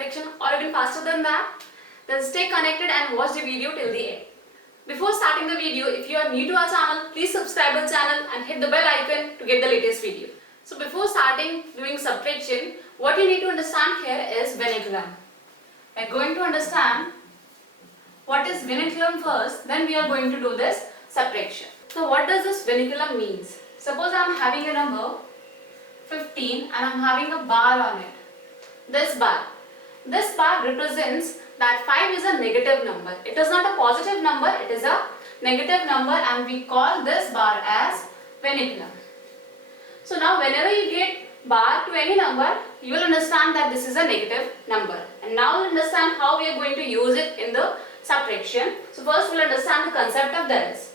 subtraction or even faster than that? Then stay connected and watch the video till the end. Before starting the video, if you are new to our channel, please subscribe our channel and hit the bell icon to get the latest video. So before starting doing subtraction, what you need to understand here is vinculum. We are going to understand what is vinculum first, then we are going to do this subtraction. So what does this vinculum means? Suppose I am having a number 15 and I am having a bar on it. This bar represents that 5 is a negative number. It is not a positive number, it is a negative number, and we call this bar as vinculum. So now whenever you get bar to any number, you will understand that this is a negative number. And now we'll understand how we are going to use it in the subtraction. So first we'll understand the concept of this.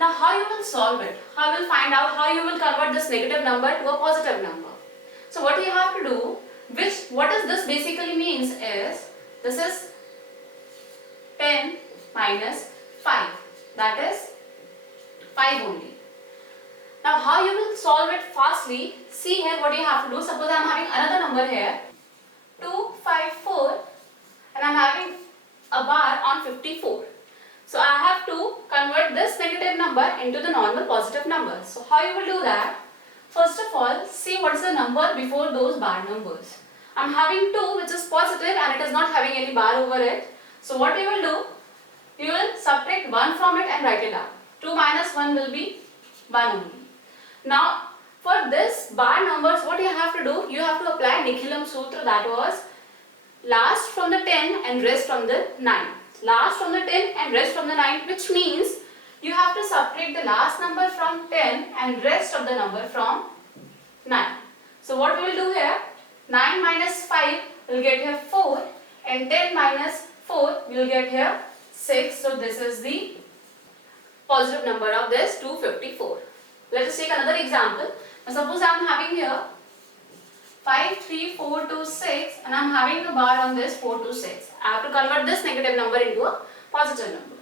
Now how you will solve it? How you will find out how you will convert this negative number to a positive number? So what you have to do, what does this basically means is, this is 10 minus 5, that is 5 only. Now how you will solve it fastly, see here what you have to do. Suppose I am having another number here, 254, and I am having a bar on 54. So I have to convert this negative number into the normal positive number. So how you will do that? First of all, see what is the number before those bar numbers. I am having 2 which is positive and it is not having any bar over it. So what you will do? You will subtract 1 from it and write it out. 2 minus 1 will be 1 only. Now for this bar numbers, what you have to do? You have to apply Nikhilam Sutra, that was last from the 10 and rest from the 9. Last from the 10 and rest from the 9, which means you have to subtract the last number from 10 and rest of the number from 9. So what we will do here? 9 minus 5 will get here 4 and 10 minus 4 will get here 6. So this is the positive number of this 254. Let us take another example. Now suppose I am having here 5, 3, 4, 2, 6 and I am having a bar on this 4, 2, 6. I have to convert this negative number into a positive number.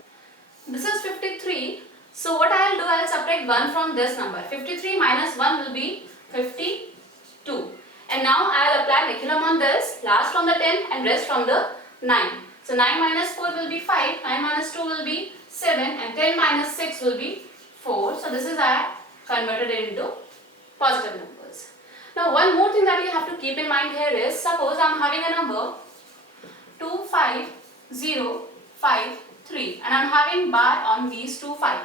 This is 53. So what I will do, I will subtract 1 from this number. 53 minus 1 will be 52. And now I will apply Nikhilam on this, last from the 10 and rest from the 9. So 9 minus 4 will be 5, 9 minus 2 will be 7 and 10 minus 6 will be 4. So this is I converted into positive numbers. Now one more thing that you have to keep in mind here is, suppose I am having a number 25053 and I am having bar on these 2 5.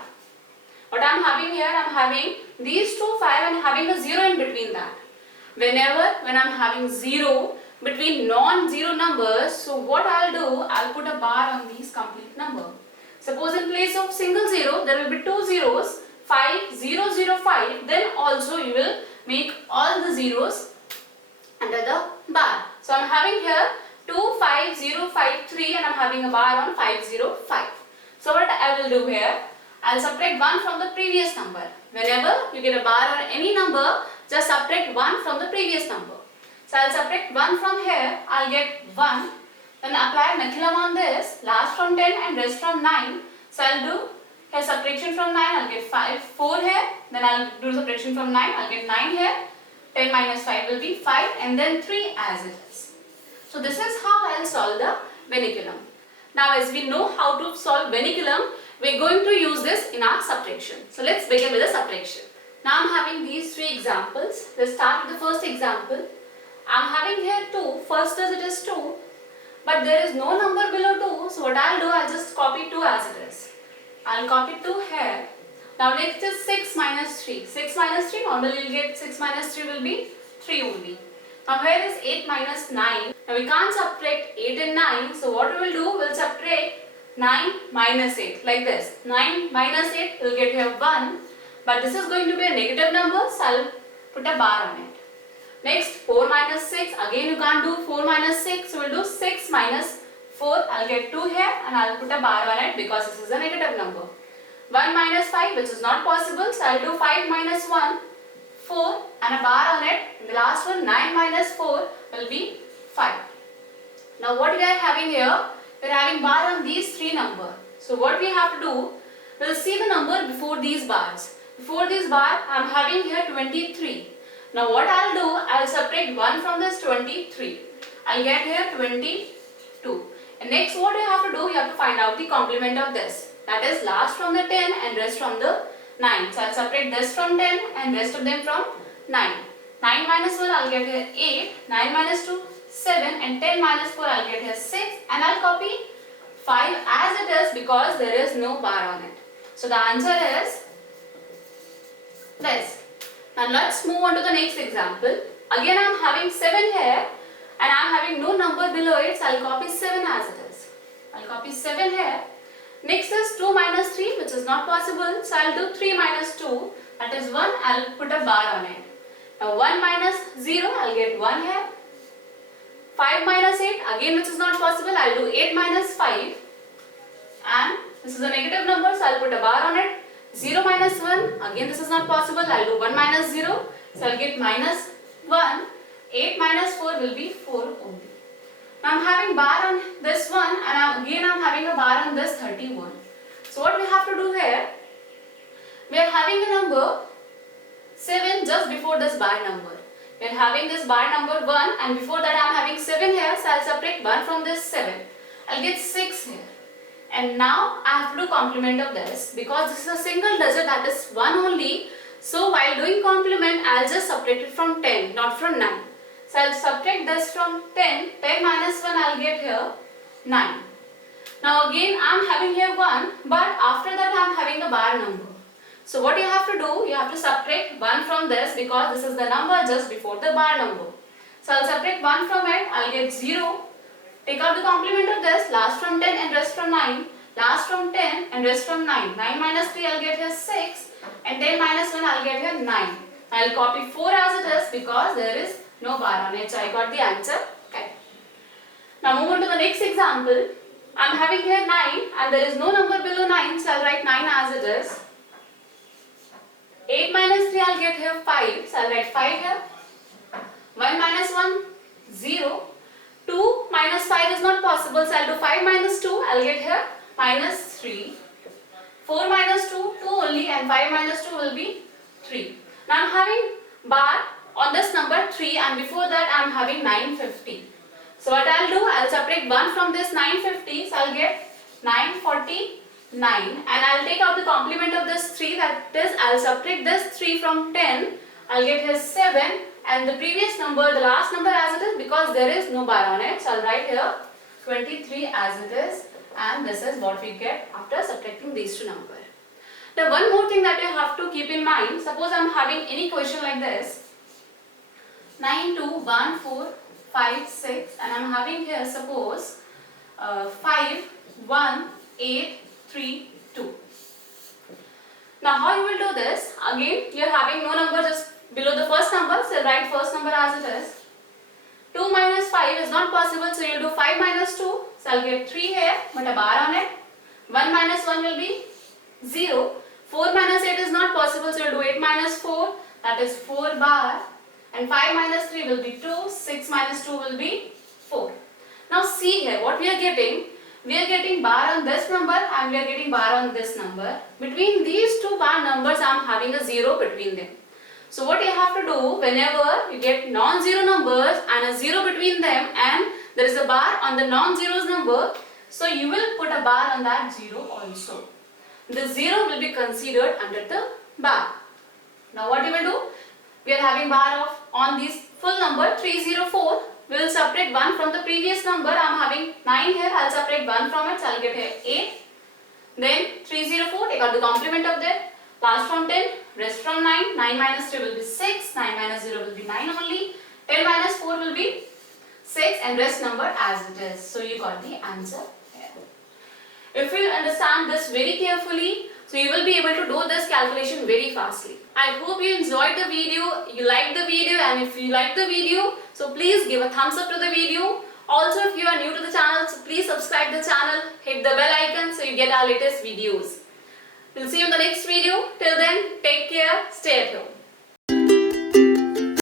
What I am having here, I am having these 2 5 and having a 0 in between that. When I am having 0 between non-zero numbers, so what I will do, I will put a bar on these complete number. Suppose in place of single 0, there will be 2 zeros, 5, 0, 0, 5, then also you will make all the zeros under the bar. So I am having here 25053 and I am having a bar on 505. So what I will do here, I will subtract 1 from the previous number. Whenever you get a bar on any number, just subtract 1 from the previous number. So I will subtract 1 from here, I will get 1. Then apply Nikhilam on this, last from 10 and rest from 9. So I will do here subtraction from 9, I will get 4 here. Then I will do subtraction from 9, I will get 9 here. 10 minus 5 will be 5 and then 3 as it is. So this is how I will solve the vinculum. Now as we know how to solve vinculum, we are going to use this in our subtraction. So let's begin with the subtraction. Now I am having these 3 examples. Let's start with the first example. I am having here 2. First as it is 2. But there is no number below 2. So what I will do, I will just copy 2 as it is. I will copy 2 here. Now next is 6 minus 3. 6 minus 3, normally you will get 6 minus 3 will be 3 only. Now here is 8 minus 9. Now we can't subtract 8 and 9. So what we will do, we will subtract 9 minus 8 like this. 9 minus 8 will get here 1. But this is going to be a negative number, so I will put a bar on it. Next 4 minus 6. Again you can't do 4 minus 6. So we will do 6 minus 4. I will get 2 here and I will put a bar on it because this is a negative number. 1 minus 5, which is not possible, so I will do 5 minus 1, 4 and a bar on it. And the last one, 9 minus 4 will be 5. Now what we are having here, we are having bar on these 3 numbers. So what we have to do, we will see the number before these bars. Before this bar, I am having here 23. Now what I will do, I will subtract 1 from this 23. I'll get here 22. And next what you have to do, you have to find out the complement of this. That is last from the 10 and rest from the 9. So I'll separate this from 10 and rest of them from 9. 9 minus 1 I'll get here 8, 9 minus 2 7 and 10 minus 4 I'll get here 6 and I'll copy 5 as it is because there is no bar on it. So the answer is this. Now let's move on to the next example. Again I am having 7 here and I am having no number below it, so I'll copy 7 as it is. I'll copy 7 here. Next is 2 minus 3, which is not possible, so I'll do 3 minus 2, that is 1, I'll put a bar on it. Now 1 minus 0, I'll get 1 here. 5 minus 8, again which is not possible, I'll do 8 minus 5. And this is a negative number, so I'll put a bar on it. 0 minus 1, again this is not possible, I'll do 1 minus 0, so I'll get minus 1. 8 minus 4 will be 4 only. Now I'm having bar on this one and again I'm having a bar on this 31. So what we have to do here, we are having a number 7 just before this bar number. We are having this bar number 1 and before that I am having 7 here, so I'll subtract 1 from this 7. I'll get 6 here. And now I have to do complement of this because this is a single digit, that is 1 only. So while doing complement, I'll just subtract it from 10, not from 9. So I'll subtract this from 10. 10 minus 1 I'll get here 9. Now again I'm having here 1, but after that I'm having a bar number. So what you have to do, you have to subtract 1 from this because this is the number just before the bar number. So I'll subtract 1 from it, I'll get 0. Take out the complement of this, last from 10 and rest from 9. Last from 10 and rest from 9. 9 minus 3 I'll get here 6 and 10 minus 1 I'll get here 9. I'll copy 4 as it is because there is no bar on it, so I got the answer. Okay. Now move on to the next example. I'm having here 9 and there is no number below 9, so I'll write 9 as it is. 8 minus 3 I'll get here 5, so I'll write 5 here. 1 minus 1, 0. 2 minus 5 is not possible, so I'll do 5 minus 2, I'll get here minus 3. 4 minus 2, 2 only, and 5 minus 2 will be 3. Now I'm having bar on this number 3 and before that I am having 950. So what I'll do, I'll subtract 1 from this 950, so I'll get 949 and I'll take out the complement of this 3, that is I'll subtract this 3 from 10, I'll get here 7 and the previous number, the last number as it is because there is no bar on it, so I'll write here 23 as it is and this is what we get after subtracting these two numbers. Now one more thing that you have to keep in mind, suppose I'm having any question like this 9, 2, 1, 4, 5, 6 and I'm having here suppose 5, 1, 8, 3, 2. Now how you will do this, again you are having no number just below the first number, so write first number as it is. 2 minus 5 is not possible, so you'll do 5 minus 2, so I'll get 3 here, but a bar on it. 1 minus 1 will be 0. 4 minus 8 is not possible, so you'll do 8 minus 4, that is 4 bar. And 5 minus 3 will be 2, 6 minus 2 will be 4. Now see here, what we are getting bar on this number and we are getting bar on this number. Between these two bar numbers, I am having a 0 between them. So what you have to do, whenever you get non-zero numbers and a 0 between them and there is a bar on the non-zeros number, so you will put a bar on that 0 also. The 0 will be considered under the bar. Now what you will do, we are having bar of on this full number 304, we will subtract 1 from the previous number. I am having 9 here, I will subtract 1 from it, so I will get here 8. Then 304, take out the complement of that. Last from 10, rest from 9. 9 minus 3 will be 6, 9 minus 0 will be 9 only. 10 minus 4 will be 6 and rest number as it is. So you got the answer here. If you understand this very carefully, so you will be able to do this calculation very fastly. I hope you enjoyed the video, you liked the video, and if you liked the video, so please give a thumbs up to the video. Also, if you are new to the channel, so please subscribe the channel, hit the bell icon so you get our latest videos. We'll see you in the next video. Till then, take care, stay at home.